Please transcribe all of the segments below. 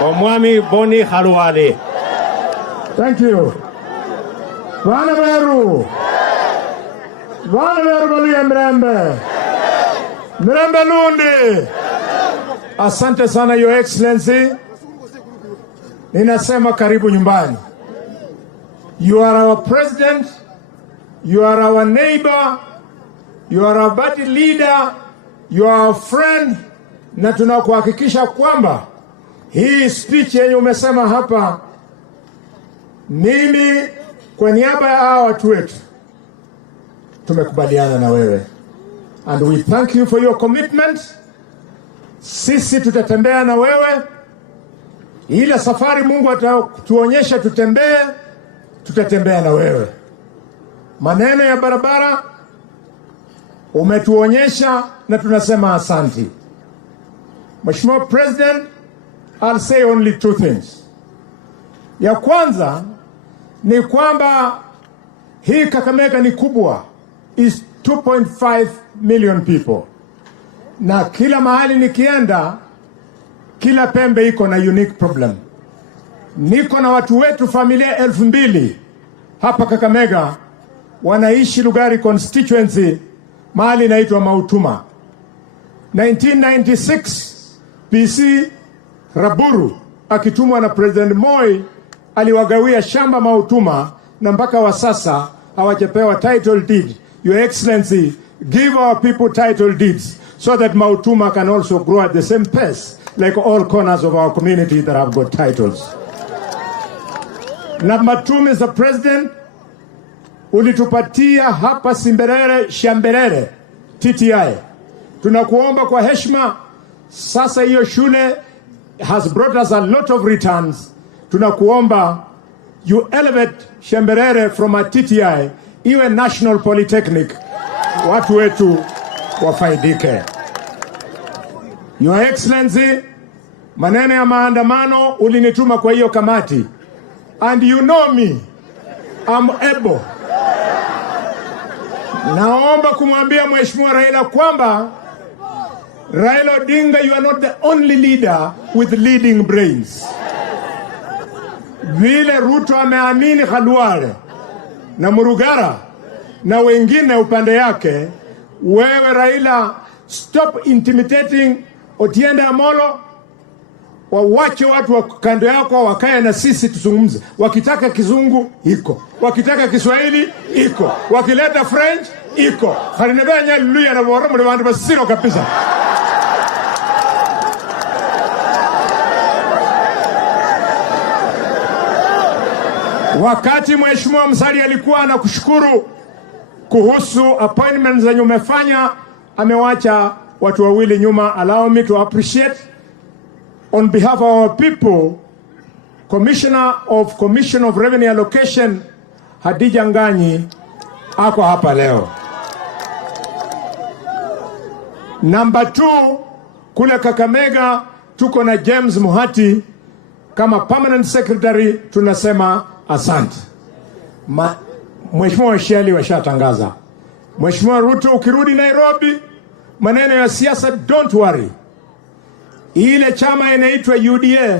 Omwami Boni Khalwale. Thank you. Bwana Beru. Bwana Beru Balia Mrembe. Mrembe Lundi. Asante sana Your Excellency. Ninasema karibu nyumbani. You are our president. You are our neighbor. You are our party leader. You are our friend. Na tunakuhakikisha kwamba hii speech yenye umesema hapa, mimi kwa niaba ya hawa watu wetu tumekubaliana na wewe. And we thank you for your commitment. Sisi tutatembea na wewe. Ile safari Mungu atatuonyesha tutembee, tutatembea na wewe. Maneno ya barabara umetuonyesha na tunasema asanti. Mheshimiwa President, I'll say only two things. Ya kwanza ni kwamba hii Kakamega ni kubwa, is 2.5 million people. Na kila mahali nikienda, kila pembe iko na unique problem. Niko na watu wetu familia 2,000 hapa Kakamega wanaishi Lugari constituency mahali inaitwa Mautuma. 1996 PC Raburu akitumwa na President Moi aliwagawia shamba Mautuma na mpaka wa sasa hawajapewa title deed. Your Excellency, give our people title deeds so that Mautuma can also grow at the same pace like all corners of our community that have got titles. Number 2, Mr. President, ulitupatia hapa Simberere Shamberere TTI. Tunakuomba kwa heshima, sasa hiyo shule has brought us a lot of returns. Tunakuomba you elevate Shamberere from a TTI iwe National Polytechnic, watu wetu wafaidike. Your Excellency, maneno ya maandamano ulinituma kwa hiyo kamati, and you know me, I'm able. Naomba kumwambia Mheshimiwa Raila kwamba Raila Odinga, you are not the only leader with leading brains. Vile Ruto ameamini Khalwale na Murugara na wengine upande yake, wewe Raila, stop intimidating Otiende Amolo. Wawache watu wa kando yako wakae na sisi tuzungumze. Wakitaka Kizungu iko, wakitaka Kiswahili iko, wakileta French iko. Harinebenya luya na bora mwe bantu basiro kabisa. Wakati Mheshimiwa Musalia alikuwa anakushukuru kuhusu appointments zenye umefanya, amewacha watu wawili nyuma. Allow me to appreciate on behalf of our people, Commission of Revenue Allocation, Hadija Nganyi, ako hapa leo. Number 2, kule Kakamega, tuko na James Muhati, kama permanent secretary, tunasema asante. Mheshimiwa Sheli washatangaza. Mheshimiwa Ruto, ukirudi Nairobi, maneno ya siasa, don't worry. Ile chama inaitwa UDA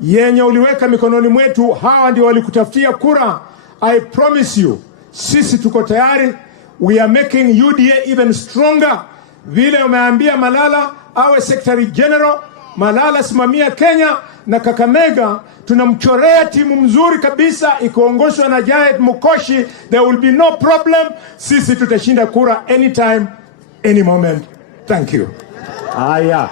yenye uliweka mikononi mwetu, hawa ndio walikutafutia kura. I promise you, sisi tuko tayari. We are making UDA even stronger. Vile umeambia Malala awe Secretary General, Malala simamia Kenya, na Kakamega tunamchorea timu mzuri kabisa ikoongozwa na Janet Mukoshi. There will be no problem. Sisi tutashinda kura anytime, any moment. Thank you. Haya.